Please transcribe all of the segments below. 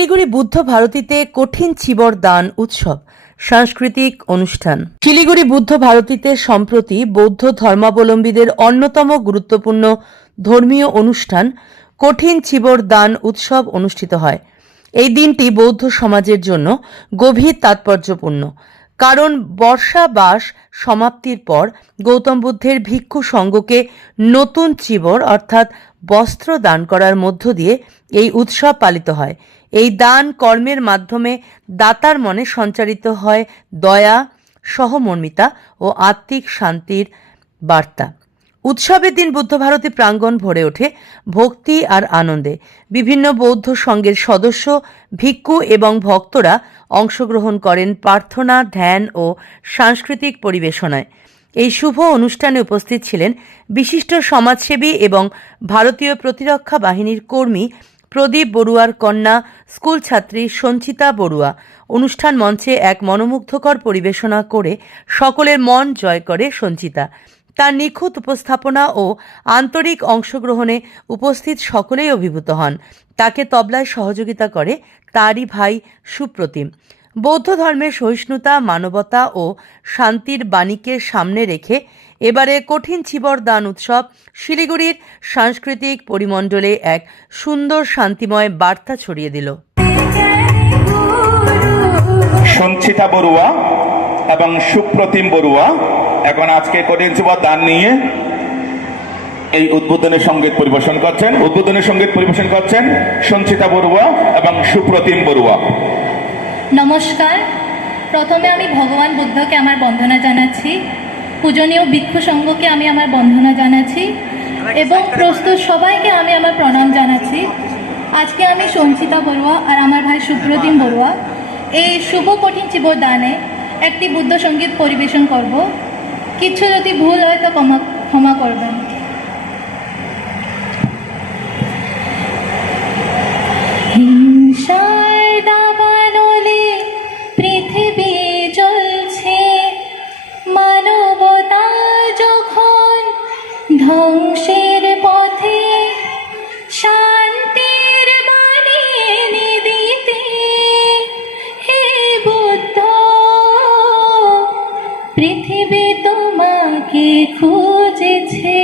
শিলিগুড়ি বুদ্ধ ভারতীতে কঠিন চিবর দান উৎসব, সাংস্কৃতিক অনুষ্ঠান। শিলিগুড়ি বুদ্ধ ভারতীতে সম্প্রতি বৌদ্ধ ধর্মাবলম্বীদের অন্যতম গুরুত্বপূর্ণ ধর্মীয় অনুষ্ঠান, কঠিন চিবর দান উৎসব অনুষ্ঠিত হয়। এই দিনটি বৌদ্ধ সমাজের জন্য গভীর তাৎপর্যপূর্ণ। কারণ বর্ষা বাস সমাপ্তির পর গৌতম বুদ্ধের ভিক্ষু সঙ্গকে নতুন চিবর অর্থাৎ বস্ত্র দান করার মধ্য দিয়ে এই উৎসব পালিত হয়। এই দান কর্মের মাধ্যমে দাতার মনে সঞ্চারিত হয় দয়া, সহমর্মিতা ও আত্মিক শান্তির বার্তা। উৎসবের দিন বুদ্ধ ভারতী প্রাঙ্গণ ভরে ওঠে ভক্তি আর আনন্দে। বিভিন্ন বৌদ্ধ সংঘের সদস্য, ভিক্ষু এবং ভক্তরা অংশগ্রহণ করেন প্রার্থনা, ধ্যান ও সাংস্কৃতিক পরিবেশনায়। এই শুভ অনুষ্ঠানে উপস্থিত ছিলেন বিশিষ্ট সমাজসেবী এবং ভারতীয় প্রতিরক্ষা বাহিনীর কর্মী প্রদীপ বড়ুয়ার কন্যা, স্কুল ছাত্রী সঞ্চিতা বড়ুয়া। অনুষ্ঠান মঞ্চে এক মনোমুগ্ধকর পরিবেশনা করে সকলের মন জয় করে সঞ্চিতা। তার নিখুঁত উপস্থাপনা ও আন্তরিক অংশগ্রহণে উপস্থিত সকলেই অভিভূত হন। তাকে তবলায় সহযোগিতা করে তারই ভাই সুপ্রতিম। বৌদ্ধ ধর্মের সহিষ্ণুতা, মানবতা ও শান্তির বাণীকে সামনে রেখে এবারে কঠিন চিবর দান উৎসব শিলিগুড়ির সাংস্কৃতিক পরিমণ্ডলে এক সুন্দর শান্তিময় বার্তা ছড়িয়ে দিল। সঞ্চিতা বড়ুয়া এবং সুপ্রতিম বড়ুয়া এখন আজকে কঠিন সুবাদ দান নিয়ে এই উদ্বোধনের সংগীত পরিবেশন করছেন। উদ্বোধনের সংগীত পরিবেশন করছেন সঞ্চিতা বড়ুয়া এবং সুপ্রতিম বড়ুয়া। নমস্কার। প্রথমে আমি ভগবান বুদ্ধকে আমার বন্দনা জানাচ্ছি। পূজনীয় ভিক্ষু সংঘকে আমি আমার বন্ধনা জানাচ্ছি এবং প্রস্তুত সবাইকে আমি আমার প্রণাম জানাচ্ছি। আজকে আমি সঞ্চিতা বড়ুয়া আর আমার ভাই সুপ্রতিম বড়ুয়া। এই শুভ কঠিন দানে একটি বুদ্ধ সংগীত পরিবেশন করব। কিছু যদি ভুল হয় তো ক্ষমা ক্ষমা করবেন। খুঁজেছে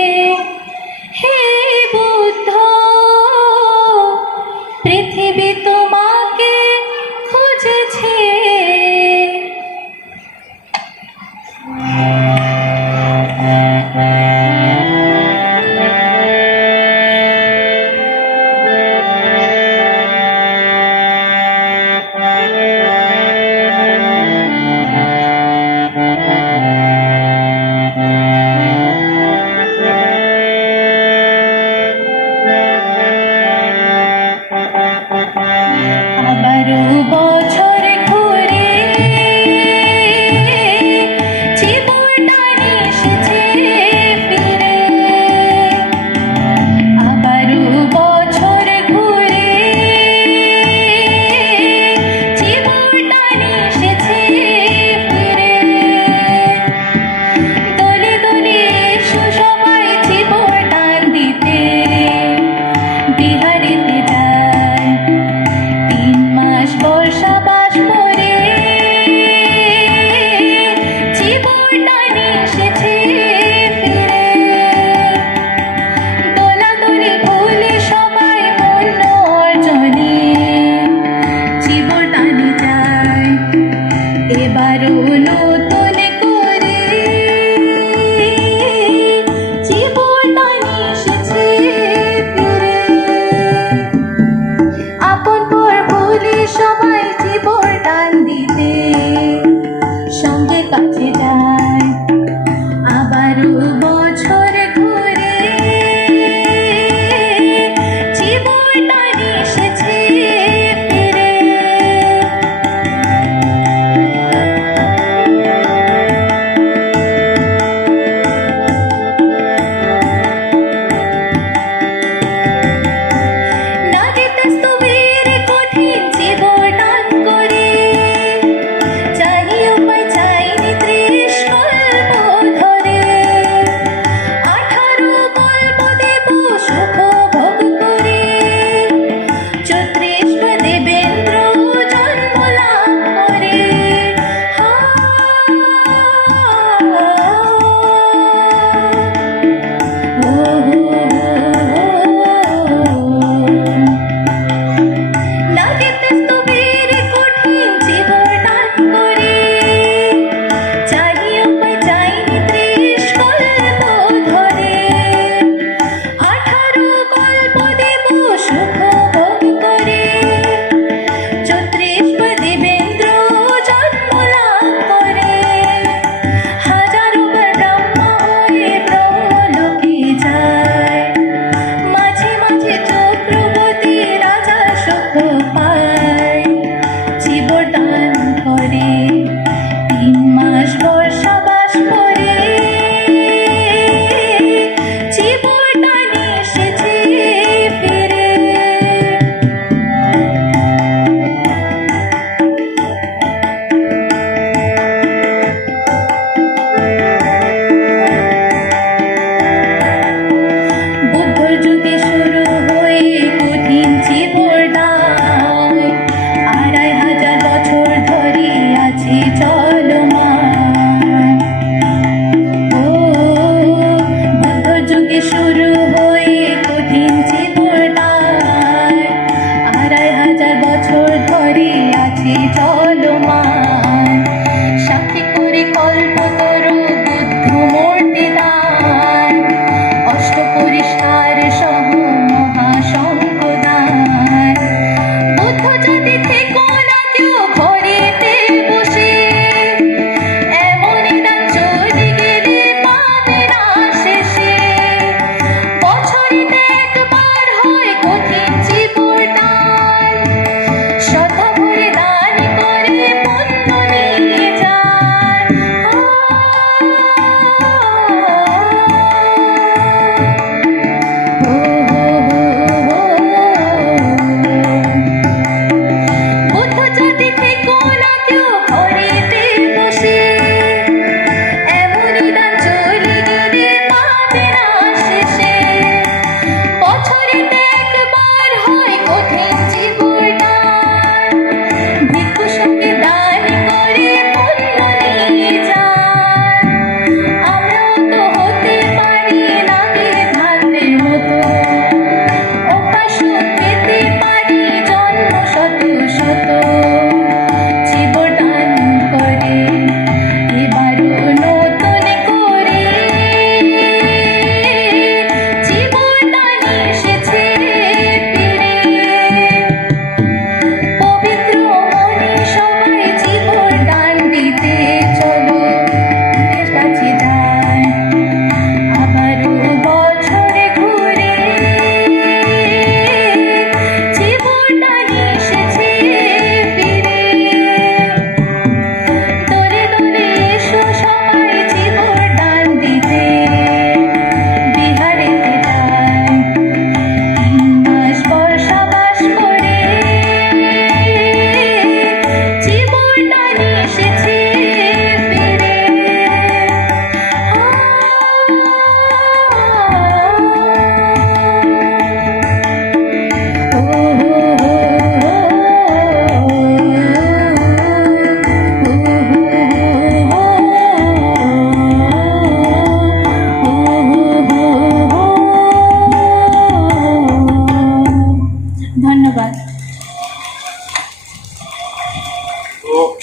Gratidão.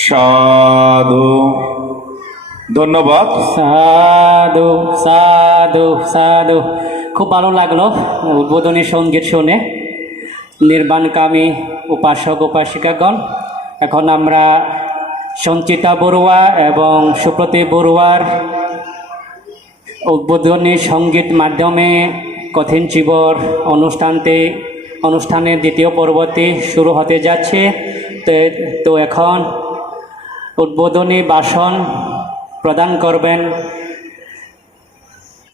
সাধু। ধন্যবাদ। সাধু সাধু সাধু। খুব ভালো লাগল উদ্বোধনী সংগীত শুনে। নির্বাণকামী উপাসক, উপাসিকাগণ, এখন আমরা সঞ্চিতা বড়ুয়া এবং সুপ্রতি বড়ুয়ার উদ্বোধনী সংগীত মাধ্যমে কঠিন চিবর অনুষ্ঠানটি অনুষ্ঠানের দ্বিতীয় পর্বটি শুরু হতে যাচ্ছে। তো এখন উদ্বোধনী ভাষণ প্রদান করবেন